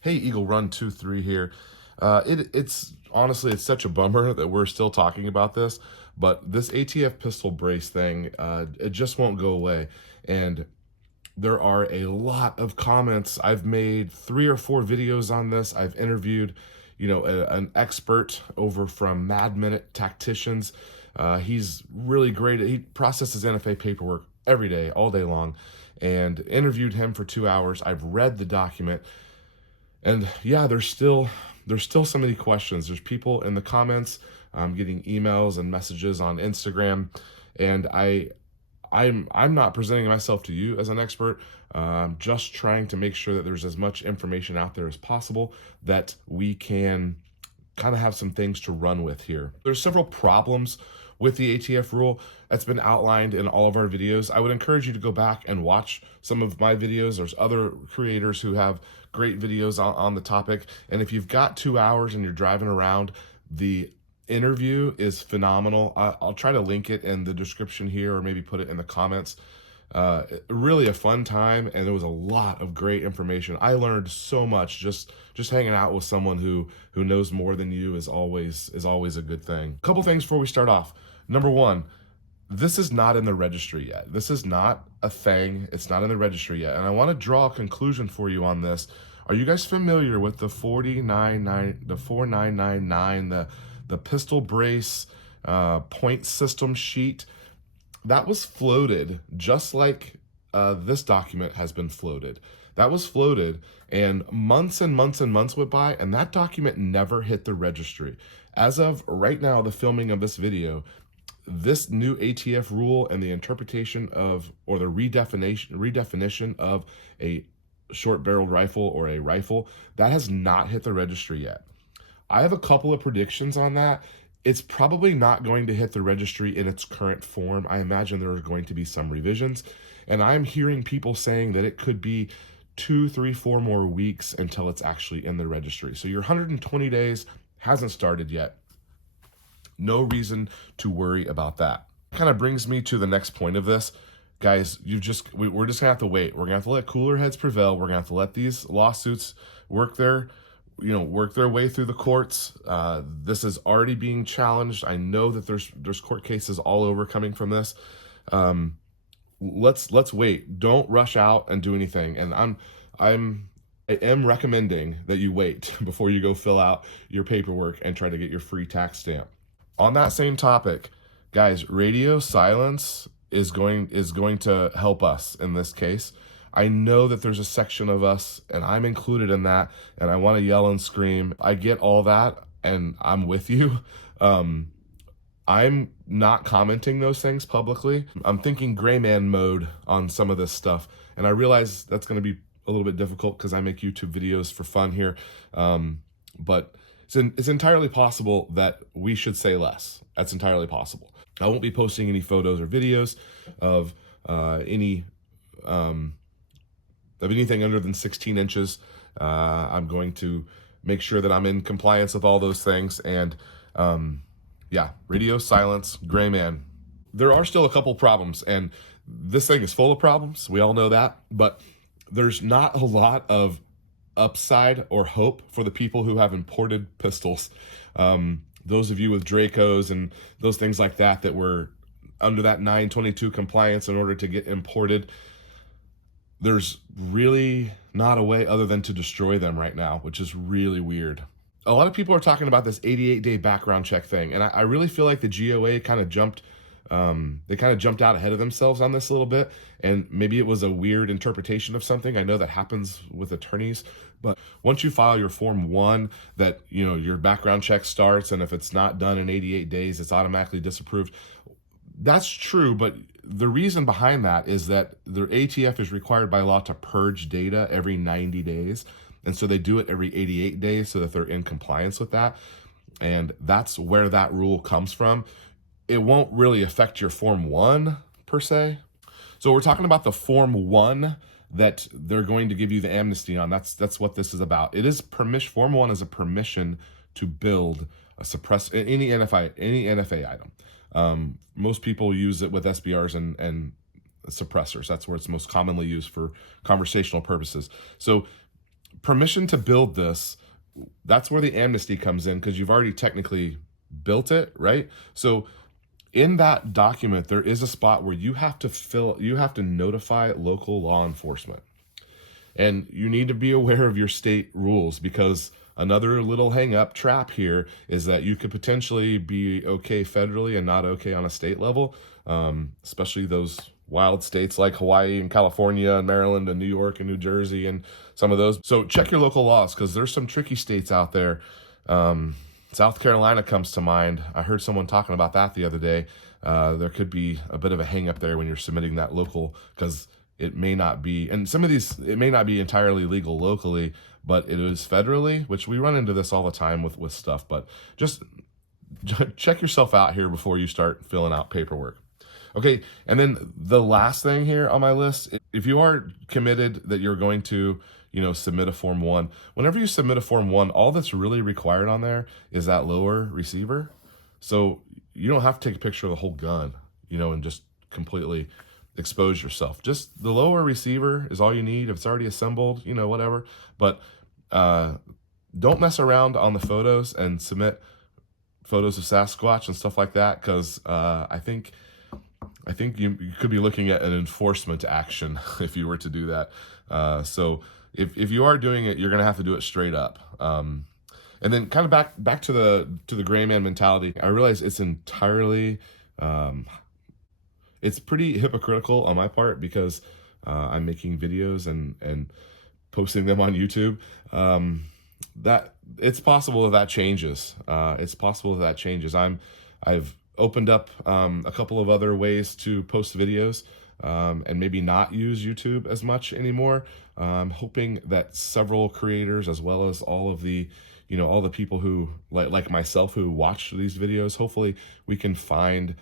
Hey, Eagle Run 23 here. It's honestly, it's such a bummer that we're still talking about this, but this ATF pistol brace thing, it just won't go away. And there are a lot of comments. I've made 3 or 4 videos on this. I've interviewed, an expert over from Mad Minute Tacticians. He's really great. He processes NFA paperwork every day, all day long, and interviewed him for 2 hours. I've read the document. And yeah, there's still so many questions. There's people in the comments. I'm getting emails and messages on Instagram, and I'm not presenting myself to you as an expert. Just trying to make sure that there's as much information out there as possible that we can kind of have some things to run with here. There's several problems with the ATF rule that's been outlined in all of our videos. I would encourage you to go back and watch some of my videos. There's other creators who have great videos on the topic. And if you've got 2 hours and you're driving around, the interview is phenomenal. I'll try to link it in the description here or maybe put it in the comments. Really a fun time, and there was a lot of great information. I learned so much just hanging out with someone who knows more than you is always a good thing. Couple things before we start off. Number one, this is not in the registry yet. This is not a thing. It's not in the registry yet. And I want to draw a conclusion for you on this. Are you guys familiar with the 4999, the pistol brace point system sheet? That was floated just like this document has been floated. That was floated, and months and months and months went by, and that document never hit the registry. As of right now, the filming of this video, this new ATF rule and the interpretation of, or the redefinition of a short-barreled rifle or a rifle, that has not hit the registry yet. I have a couple of predictions on that. It's probably not going to hit the registry in its current form. I imagine there are going to be some revisions, and I'm hearing people saying that it could be 2, 3, 4 more weeks until it's actually in the registry. So your 120 days hasn't started yet. No reason to worry about that. Kind of brings me to the next point of this. Guys, we're just gonna have to wait. We're gonna have to let cooler heads prevail. We're gonna have to let these lawsuits work their way through the courts. This is already being challenged. I know that there's court cases all over coming from this. Let's wait. Don't rush out and do anything. And I am recommending that you wait before you go fill out your paperwork and try to get your free tax stamp. On that same topic, guys, radio silence is going to help us in this case. I know that there's a section of us, and I'm included in that, and I want to yell and scream. I get all that, and I'm with you. I'm not commenting those things publicly. I'm thinking gray man mode on some of this stuff, and I realize that's going to be a little bit difficult because I make YouTube videos for fun here, but it's entirely possible that we should say less. That's entirely possible. I won't be posting any photos or videos of anything under than 16 inches. I'm going to make sure that I'm in compliance with all those things. And yeah, radio silence, gray man. There are still a couple problems, and this thing is full of problems. We all know that, but there's not a lot of upside or hope for the people who have imported pistols. Those of you with Dracos and those things like that were under that 922 compliance in order to get imported, there's really not a way other than to destroy them right now, which is really weird. A lot of people are talking about this 88-day background check thing, and I really feel like the GOA kind of jumped out ahead of themselves on this a little bit, and maybe it was a weird interpretation of something. I know that happens with attorneys, but once you file your Form 1, that your background check starts, and if it's not done in 88 days, it's automatically disapproved. That's true, but the reason behind that is that the ATF is required by law to purge data every 90 days, and so they do it every 88 days so that they're in compliance with that, and that's where that rule comes from. It won't really affect your Form 1 per se. So we're talking about the Form 1 that they're going to give you the amnesty on. That's what this is about. It is permission. Form 1 is a permission to build a any NFA item. Most people use it with SBRs and suppressors. That's where it's most commonly used for conversational purposes. So permission to build this, that's where the amnesty comes in, because you've already technically built it, right? So in that document, there is a spot where you have to notify local law enforcement. And you need to be aware of your state rules, because another little trap here is that you could potentially be okay federally and not okay on a state level, especially those wild states like Hawaii and California and Maryland and New York and New Jersey and some of those. So check your local laws, because there's some tricky states out there. South Carolina comes to mind. I heard someone talking about that the other day. There could be a bit of a hang up there when you're submitting that local, because it may not be, and some of these, it may not be entirely legal locally, but it is federally, which we run into this all the time with stuff. But just check yourself out here before you start filling out paperwork. Okay, and then the last thing here on my list, if you are committed that you're going to, submit a Form 1, whenever you submit a Form 1, all that's really required on there is that lower receiver. So you don't have to take a picture of the whole gun, and just completely expose yourself. Just the lower receiver is all you need. If it's already assembled, whatever. But don't mess around on the photos and submit photos of Sasquatch and stuff like that, because I think you could be looking at an enforcement action if you were to do that. So if you are doing it, you're gonna have to do it straight up. And then kind of back to the gray man mentality. I realize it's entirely it's pretty hypocritical on my part, because I'm making videos and posting them on YouTube. That it's possible that changes. It's possible that changes. I've opened up a couple of other ways to post videos, and maybe not use YouTube as much anymore. I'm hoping that several creators, as well as all of the all the people who like myself who watch these videos, hopefully we can find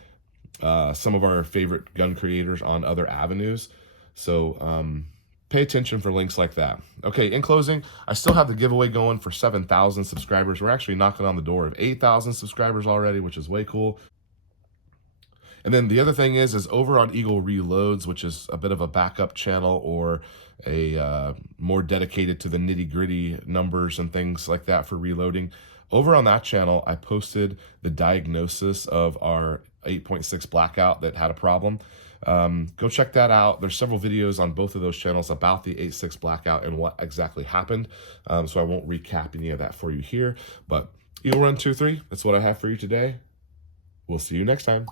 some of our favorite gun creators on other avenues. So pay attention for links like that. Okay, in closing, I still have the giveaway going for 7,000 subscribers. We're actually knocking on the door of 8,000 subscribers already, which is way cool. And then the other thing is over on Eagle Reloads, which is a bit of a backup channel, or a more dedicated to the nitty-gritty numbers and things like that for reloading. Over on that channel, I posted the diagnosis of our 8.6 blackout that had a problem. Go check that out. There's several videos on both of those channels about the 8.6 blackout and what exactly happened. So I won't recap any of that for you here, but Eagle Run 2-3, that's what I have for you today. We'll see you next time.